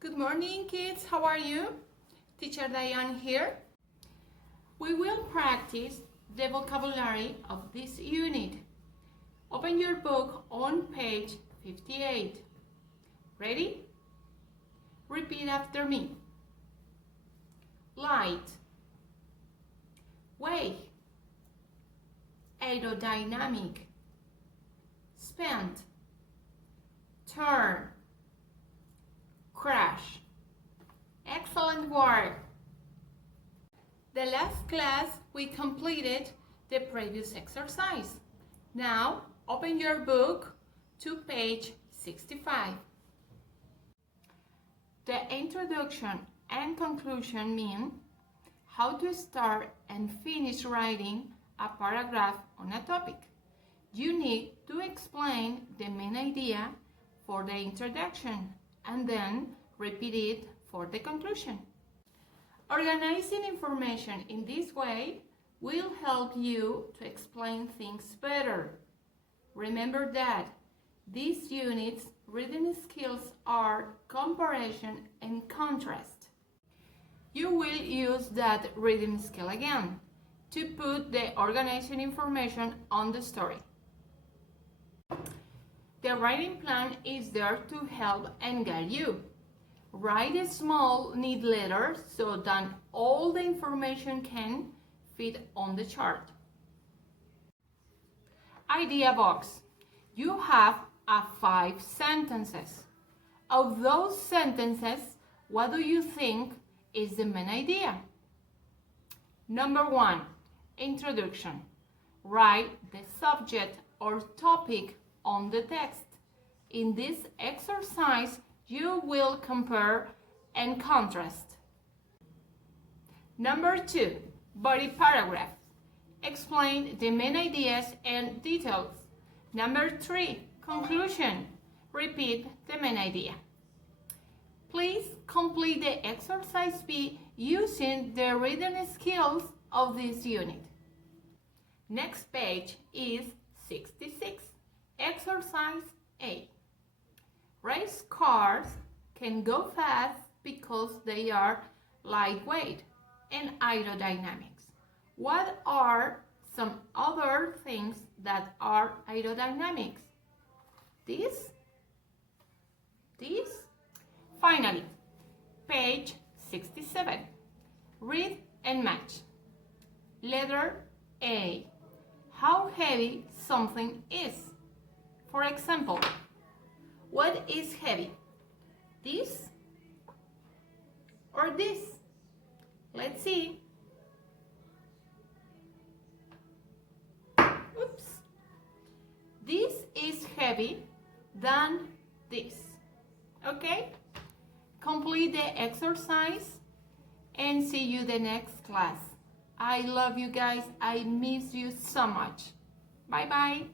Good morning, kids. How are you? Teacher Diane here. We will practice the vocabulary of this unit. Open your book on page 58. Ready? Repeat after me. Light, weight, aerodynamic, spent, turn, crash. Excellent work! The last class we completed the previous exercise. Now open your book to page 65. The introduction and conclusion mean how to start and finish writing a paragraph on a topic. You need to explain the main idea for the introduction and then repeat it for the conclusion. Organizing information in this way will help you to explain things better. Remember that these units' reading skills are comparison and contrast. You will use that reading skill again to put the organizing information on the story. The writing plan is there to help and guide you. Write small, neat letters so that all the information can fit on the chart. Idea box. You have 5 sentences. Of those sentences, what do you think is the main idea? Number 1, introduction. Write the subject or topic on the text. In this exercise, you will compare and contrast. Number 2, body paragraph. Explain the main ideas and details. Number 3, conclusion. Repeat the main idea. Please complete the exercise B using the reading skills of this unit. Next page is 66. Exercise A. Race cars can go fast because they are lightweight and aerodynamics. What are some other things that are aerodynamics? This? Finally, page 67. Read and match. Letter A. How heavy something is. For example, what is heavy? This or this? Let's see. Oops. This is heavy than this. Okay? Complete the exercise and see you the next class. I love you guys. I miss you so much. Bye-bye.